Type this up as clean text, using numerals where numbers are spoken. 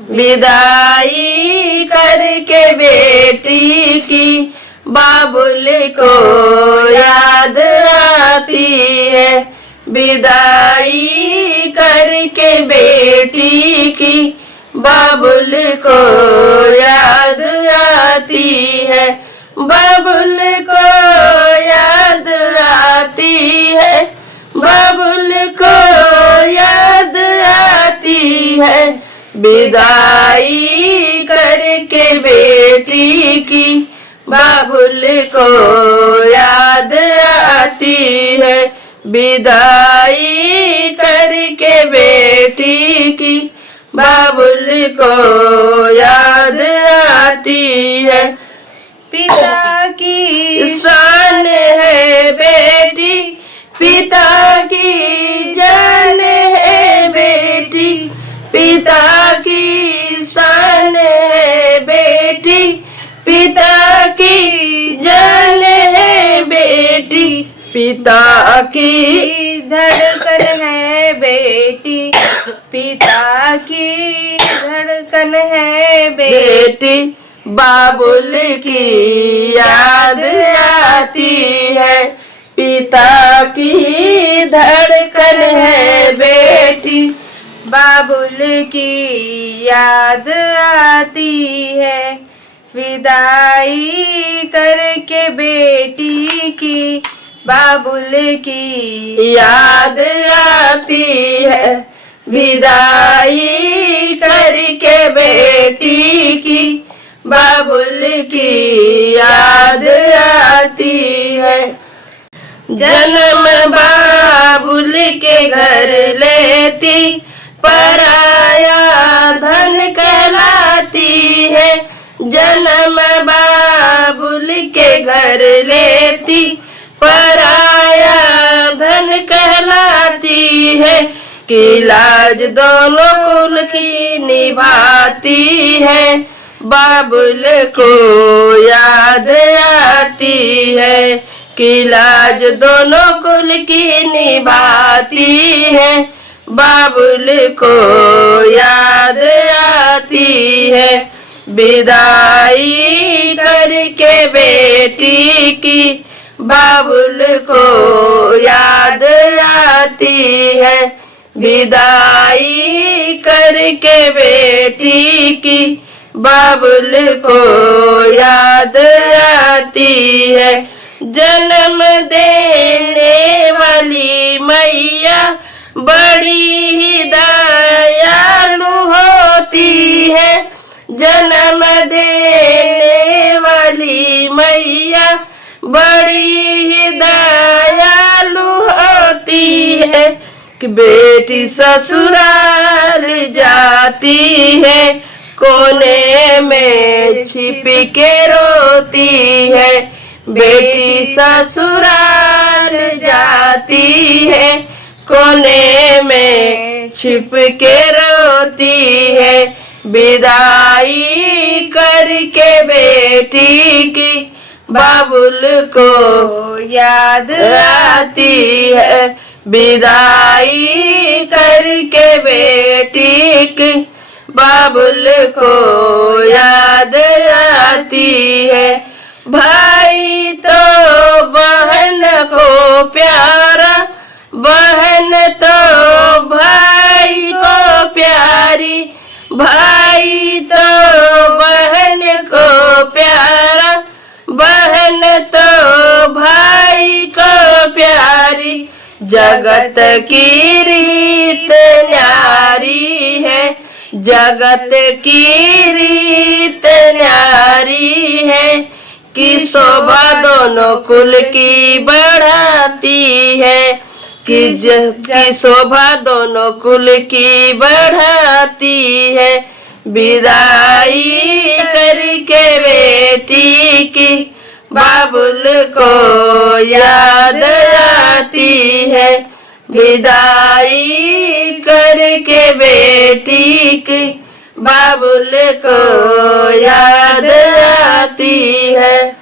विदाई करके बेटी की बाबुल को याद आती है। विदाई करके बेटी की बाबुल को याद आती है। बाबुल को याद आती है। बाबुल को याद आती है। विदाई करके बेटी की बाबुल को याद आती है। विदाई करके बेटी की बाबुल को याद आती है। पिता की शान है बेटी, पिता की जान है बेटी। पिता की शान है बेटी, पिता की जान है बेटी। पिता की धड़कन है बेटी, पिता की धड़कन है बेटी। बाबुल की याद आती है। पिता की धड़कन है बेटी, बाबुल की याद आती है। विदाई करके बेटी की बाबुल की याद आती है। विदाई करके बेटी की बाबुल की याद आती है। जन्म बाबुल के घर लेती पराया धन कहलाती है। जन्म बाबुल के घर लेती पराया धन कहलाती है। कि लाज दोनों कुल की निभाती है। बाबुल को याद आती है। कि लाज दोनों कुल की निभाती है। बाबुल को याद आती है। विदाई करके बेटी की बाबुल को याद आती है। विदाई करके बेटी की बाबुल को याद आती है। जन्म देने वाली मैया बड़ी ही दयालु होती है। जन्म देने वाली मैया बड़ी ही दयालु होती है। कि बेटी ससुराल जाती है, कोने में छिप के रोती है। बेटी ससुराल जाती है, कोने में छिप के रोती है। विदाई करके बेटी की बाबुल को याद आती है। विदाई करके बेटी की बाबुल को याद आती है। भाई तो बहन को प्यारा, बहन तो भाई को प्यारी। भाई तो बहन को प्यारा, बहन तो भाई को प्यारी। जगत की रीत न्यारी है, जगत की रीत न्यारी है। कि शोभा दोनों कुल की बढ़ाती है। कि शोभा दोनों कुल की बढ़ाती है। विदाई करके बेटी की बाबुल को याद आती है। विदाई करके बेटी की बाबुल को याद आती है।